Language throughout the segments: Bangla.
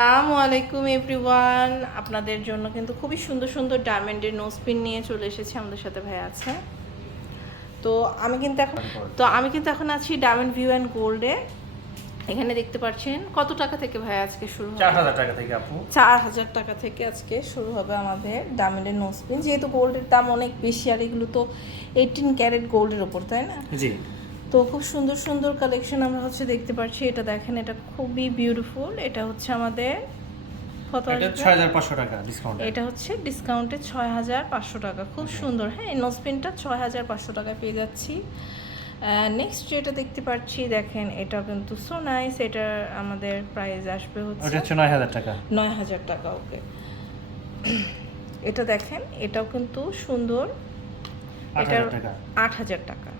আসসালামু আলাইকুম এভরিওয়ান। আপনাদের জন্য কিন্তু খুবই সুন্দর সুন্দর ডায়মন্ডের নোজপিন নিয়ে চলে এসেছি আমাদের সাথে ভাই আছে। তো আমি কিন্তু এখন তো আমি কিন্তু এখন আছি ডায়মন্ড ভিউ অ্যান্ড গোল্ডে এখানে দেখতে পাচ্ছেন কত টাকা থেকে ভাই আজকে শুরু হবে? চার হাজার টাকা থেকে আপু। চার হাজার টাকা থেকে আজকে শুরু হবে আমাদের ডায়মন্ডের নোজপিন যেহেতু গোল্ডের দাম অনেক বেশি আর এগুলো তো এইটিন ক্যারেট গোল্ডের ওপর তাই না? জি। তো খুব সুন্দর সুন্দর কালেকশন আমরা হচ্ছে দেখতে পাচ্ছি এটা দেখেন এটা খুবই বিউটিফুল এটা হচ্ছে আমাদের এটা এটা হচ্ছে ডিসকাউন্টে ছয় হাজার পাঁচশো টাকা। খুব সুন্দর। হ্যাঁ এই নোজপিনটা ছয় হাজার পাঁচশো টাকায় পেয়ে যাচ্ছি। নেক্সট যেটা দেখতে পাচ্ছি দেখেন এটা কিন্তু সো নাইস এটা আমাদের প্রাইস আসবে হচ্ছে নয় হাজার টাকা। নয় হাজার টাকা ওকে এটা দেখেন এটাও কিন্তু সুন্দর। টাকা। আট হাজার টাকা।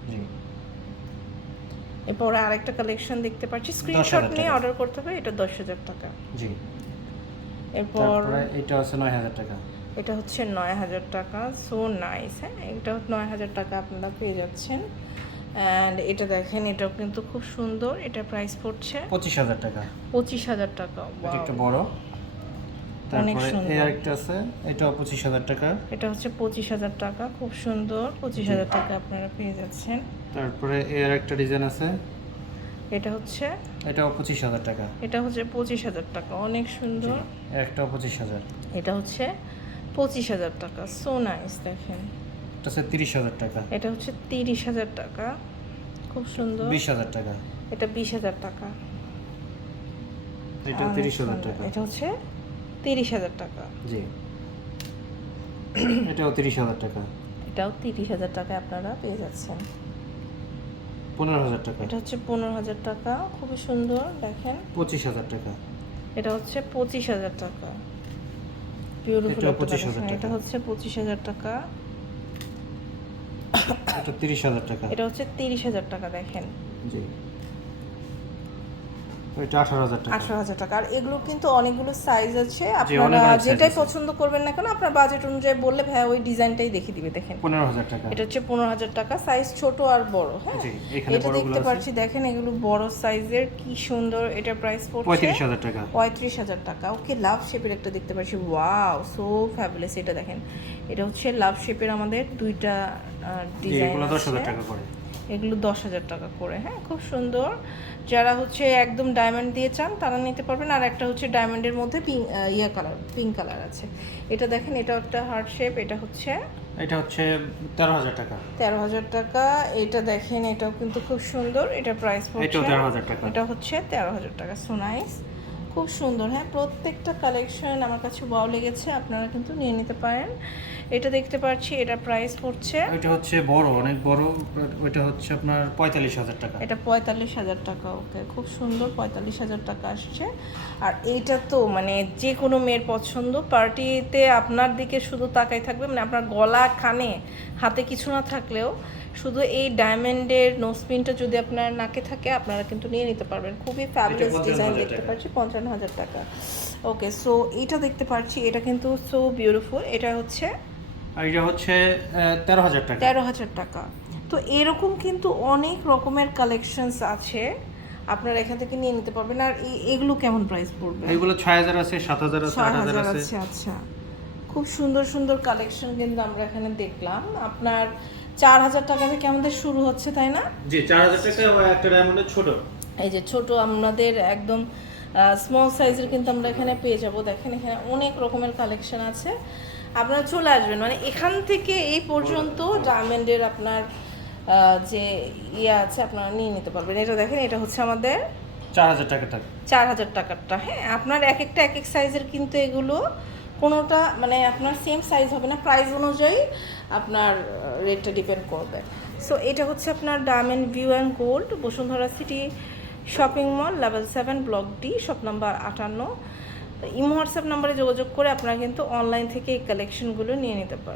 এরপরে আরেকটা কালেকশন দেখতে পাচ্ছি। স্ক্রিনশট নিয়ে অর্ডার করতে হবে এটা দশ হাজার টাকা। জি। এরপর এটা হচ্ছে নয় হাজার টাকা। এটা হচ্ছে নয় হাজার টাকা। সো নাইস হ্যাঁ? এটা নয় হাজার টাকা আপনারা পেয়ে যাচ্ছেন। অ্যান্ড এটা দেখেন এটাও কিন্তু খুব সুন্দর। এটা প্রাইস পড়ছে পঁচিশ হাজার টাকা। পঁচিশ হাজার টাকা এটা একটু বড়। অনেক সুন্দর। এই আরেকটা আছে পঁচিশ হাজার টাকা। এটা হচ্ছে পঁচিশ হাজার টাকা খুব সুন্দর। পঁচিশ হাজার টাকা আপনারা পেয়ে যাচ্ছেন। তারপরে এই আরেকটা ডিজাইন আছে এটা হচ্ছে পঁচিশ হাজার টাকা। এটা হচ্ছে পঁচিশ হাজার টাকা অনেক সুন্দর। একটাও হাজার। এটা হচ্ছে পঁচিশ হাজার টাকা সো নাইস দেখেন। এটা হচ্ছে তিরিশ হাজার টাকা। এটা হচ্ছে তিরিশ হাজার টাকা খুব সুন্দর। বিশ হাজার টাকা। এটা বিশ হাজার টাকা। এটা অনেক তিরিশ হাজার সুন্দর। টাকা। এটা হচ্ছে তিরিশ হাজার টাকা। জি। এটাও তিরিশ হাজার টাকা। এটাও তিরিশ হাজার টাকায় আপনারা পেয়ে যাচ্ছেন। পনেরো হাজার টাকা। এটা হচ্ছে পনেরো হাজার টাকা খুবই সুন্দর দেখেন। পঁচিশ হাজার টাকা। এটা হচ্ছে পঁচিশ হাজার টাকা। বিউটিফুল এটাও 25,000 এটা হচ্ছে পঁচিশ হাজার টাকা। এটা তিরিশ হাজার টাকা। এটা হচ্ছে তিরিশ হাজার টাকা দেখেন। জি। এটা আঠারো হাজার টাকা। আর এগুলো কিন্তু অনেকগুলো সাইজ আছে। আপনারা যেটাই পছন্দ করবেন না কেন আপনার বাজেট অনুযায়ী বললে ভাইয়া ওই ডিজাইনটাই দেখিয়ে দিবে দেখেন। টাকা। এটা হচ্ছে পনেরো হাজার টাকা। সাইজ ছোট আর বড় হ্যাঁ? জি, এখানে এটা বড়গুলো দেখতে। পাচ্ছি দেখেন এগুলো বড় সাইজের কি সুন্দর এটা প্রাইস পড়ছে। পঁয়ত্রিশ হাজার টাকা। পঁয়ত্রিশ হাজার টাকা। ওকে লাভ শেপের একটা দেখতে পাচ্ছি। ওয়াও সো ফ্যাবুলাস এটা দেখেন। এটা হচ্ছে লাভ শেপের আমাদের দুইটা ডিজাইন এগুলো টাকা করে। এগুলো দশ হাজার টাকা করে হ্যাঁ খুব সুন্দর। যারা হচ্ছে একদম ডায়মন্ড দিয়ে চান তারা নিতে পারবেন। আর একটা হচ্ছে ডায়মন্ডের মধ্যে পিঙ্ক ইয়া কালার পিঙ্ক কালার আছে। এটা দেখেন এটা একটা হার্ট শেপ এটা হচ্ছে এটা হচ্ছে তেরো হাজার টাকা। তেরো হাজার টাকা। এটা দেখেন এটাও কিন্তু খুব সুন্দর। এটা প্রাইস পড়ছে এটা হচ্ছে তেরো হাজার টাকা সো নাইস খুব সুন্দর। হ্যাঁ প্রত্যেকটা কালেকশন আমার কাছে ভালো লেগেছে আপনারা কিন্তু নিয়ে নিতে পারেন। এটা দেখতে পাচ্ছি এটা প্রাইস পড়ছে। ওইটা হচ্ছে বড় অনেক বড় ওইটা হচ্ছে আপনার পঁয়তাল্লিশ হাজার টাকা। এটা পঁয়তাল্লিশ হাজার টাকা ওকে খুব সুন্দর পঁয়তাল্লিশ হাজার টাকা আসছে। আর এইটা তো মানে যে কোনো মেয়ের পছন্দ পার্টিতে আপনার দিকে শুধু তাকাই থাকবে মানে আপনার গলা কানে হাতে কিছু না থাকলেও শুধু এই ডায়মন্ডের নোসপিনটা যদি আপনার নাকে থাকে আপনারা কিন্তু নিয়ে নিতে পারবেন। খুবই ফ্যাবুলাস ডিজাইন দেখতে। পাচ্ছি পঞ্চান্ন হাজার টাকা। ওকে সো এটা দেখতে পাচ্ছি এটা কিন্তু সো বিউটিফুল এটা হচ্ছে আর এটা হচ্ছে তেরো হাজার টাকা। তেরো হাজার টাকা। তো এরকম কিন্তু অনেক রকমের কালেকশনস আছে আপনারা এখান থেকে নিয়ে নিতে পারবেন। আর এই- এগুলো কেমন প্রাইস পড়বে? এগুলো ছয় হাজার আছে সাত হাজার আছে আট হাজার আছে। আচ্ছা। খুব সুন্দর সুন্দর কালেকশন কিন্তু আমরা এখানে দেখলাম। আপনার চার হাজার টাকা থেকে আমাদের শুরু হচ্ছে তাই না? জি চার হাজার টাকা একটা ডায়মন্ডের ছোট। এই যে ছোট আমাদের একদম স্মল সাইজের কিন্তু আমরা এখানে পেয়ে যাব। দেখেন এখানে অনেক রকমের কালেকশন আছে। আপনারা চলে আসবেন। মানে এখান থেকে এই পর্যন্ত ডায়মন্ডের আপনার যে ইয়ে আছে আপনারা নিয়ে নিতে পারবেন। এটা দেখেন এটা হচ্ছে আমাদের চার হাজার টাকা টাকা চার হাজার টাকারটা। হ্যাঁ আপনার এক একটা এক এক সাইজের কিন্তু এগুলো কোনোটা মানে আপনার সেম সাইজ হবে না প্রাইস অনুযায়ী আপনার রেটটা ডিপেন্ড করবে। সো এটা হচ্ছে আপনার Diamond View and Gold Bashundhara city shopping mall level seven block D shop number আটান্ন। ইমো হোয়াটসঅ্যাপ নাম্বারে যোগাযোগ করে আপনারা কিন্তু অনলাইন থেকে এই কালেকশনগুলো নিয়ে নিতে পারবেন।